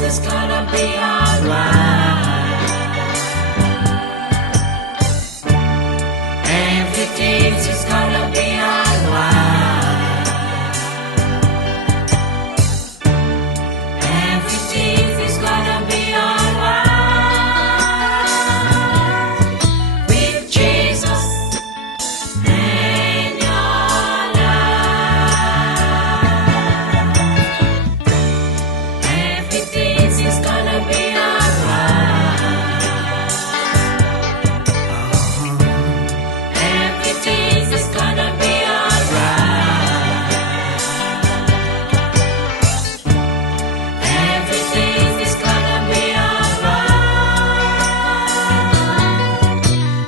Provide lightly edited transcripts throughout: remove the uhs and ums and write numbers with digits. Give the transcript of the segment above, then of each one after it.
is gonna be alright. Everything is gonna be alright. Everything is gonna be alright with Jesus in your life. Everything is gonna be alright. Everything is gonna be alright. Everything is gonna be alright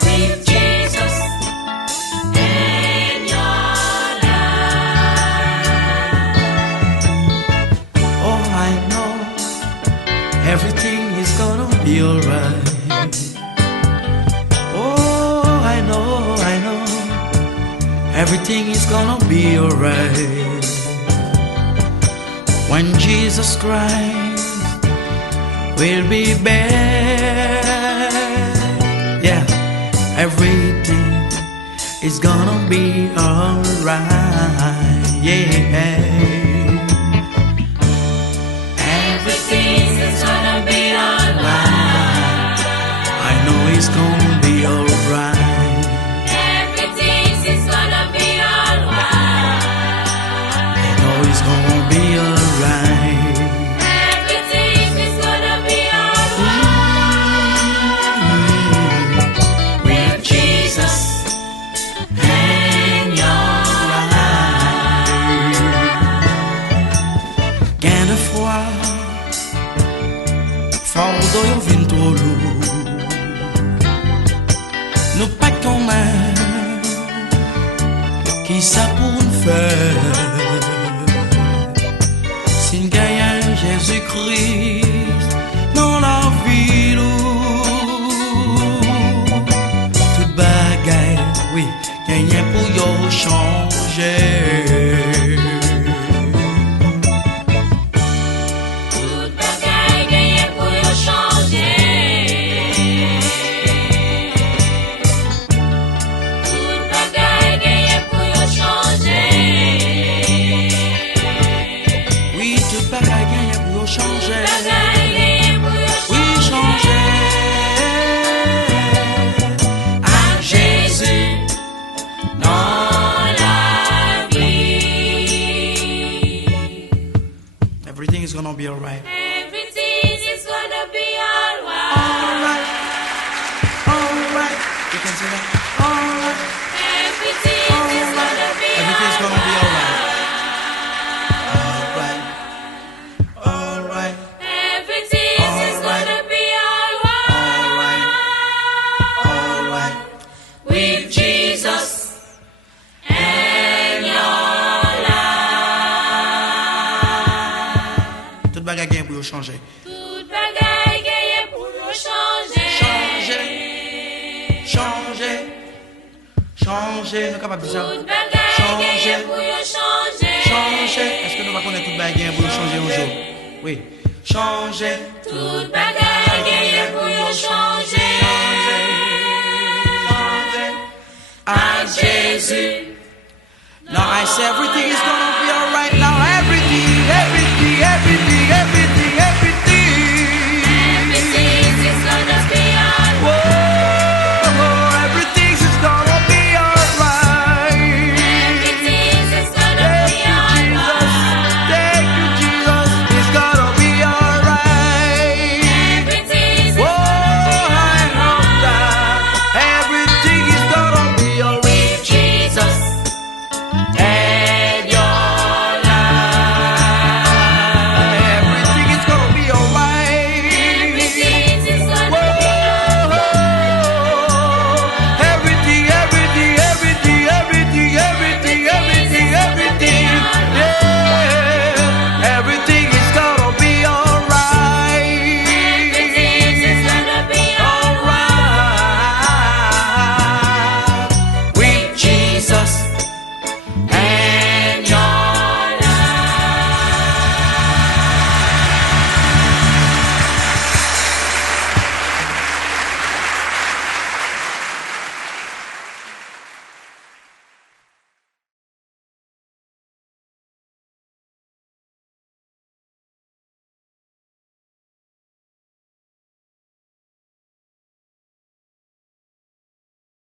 with Jesus in your life. Oh, I know everything is gonna be alright. Oh, I know everything is gonna be alright. When Jesus Christ will be back, yeah, everything is gonna be alright, yeah. Everything is gonna be alright. I know it's gonna be alright. Everything is gonna be alright. I know it's gonna be alright. Everything is gonna be alright with Jesus in your life. Gain de foi, fardeau yo vin trop lourd. Nous pas qu'on même, qui ça pour nous faire? Si nous gagnons Jésus-Christ dans la vie, toute bagaille, oui, gagner pour yo changer. Toute bagaille gagnée pour yo changer. Toute bagaille gagnée pour yo changer. Oui, toute bagaille gagne pour yo changer. Bagaille gagnée pour yo Oui, changer. à Jésus dans la vie. Everything is gonna be alright. Everything is gonna be alright. Alright. Alright. You can say that. Alright. Everything is gonna be Everything's gonna be alright. alright. Alright. Alright. Everything is Alright. gonna be Alright. alright Alright. with Jesus in your life. Toute bagaille gagne pour yo changer. Toute bagaille gagnée pour yo changer. Changer. Changer. Changer. Nous capables de ça. Toute bagaille gagnée pour yo changer. Changer. Est-ce que nous va connaître toute bagaille gagne pour yo changer un jour? Oui. Changer. Toute bagaille gagnée pour yo changer. Changer. À Jésus. Now I say everything is